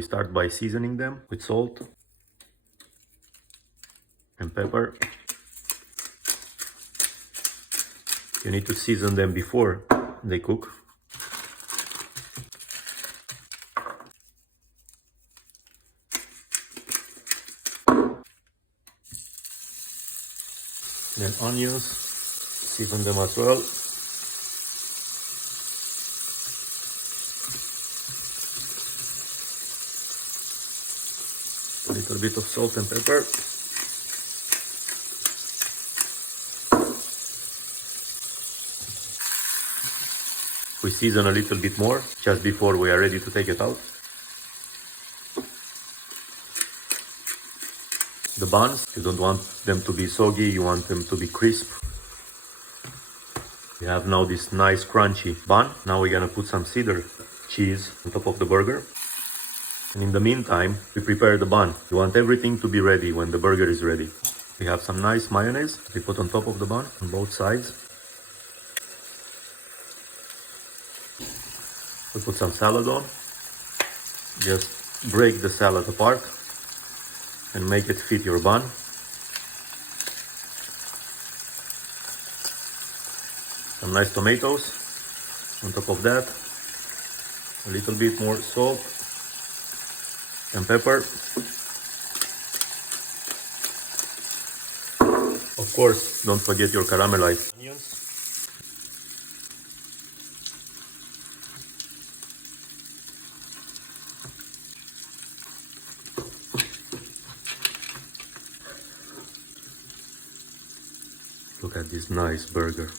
we start by seasoning them with salt and pepper. You need to season them before they cook. Then onions, season them as well. A little bit of salt and pepper. We season a little bit more just before we are ready to take it out. The buns, you don't want them to be soggy, you want them to be crisp. We have now this nice crunchy bun. Now we're gonna put some cedar cheese on top of the burger. And in the meantime, we prepare the bun. You want everything to be ready when the burger is ready. We have some nice mayonnaise we put on top of the bun on both sides. We put some salad on. Just break the salad apart and make it fit your bun. Some nice tomatoes on top of that. A little bit more salt and pepper. Of course, don't forget your caramelized onions. Look at this nice burger.